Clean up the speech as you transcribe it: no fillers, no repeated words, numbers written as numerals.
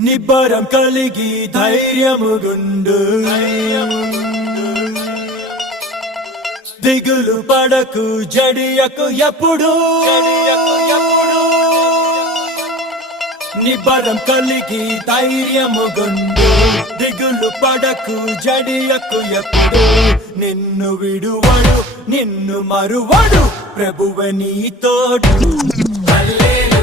నిబ్బరం కలిగి ధైర్యముగుండు దిగులు పడకు జడియకు ఎప్పుడు నిబ్బరం కలిగి ధైర్యముగుండు దిగులు పడకు జడియకు ఎప్పుడు నిన్ను విడువడు నిన్ను మరువడు ప్రభువే నీ తోడు హల్లెలూయా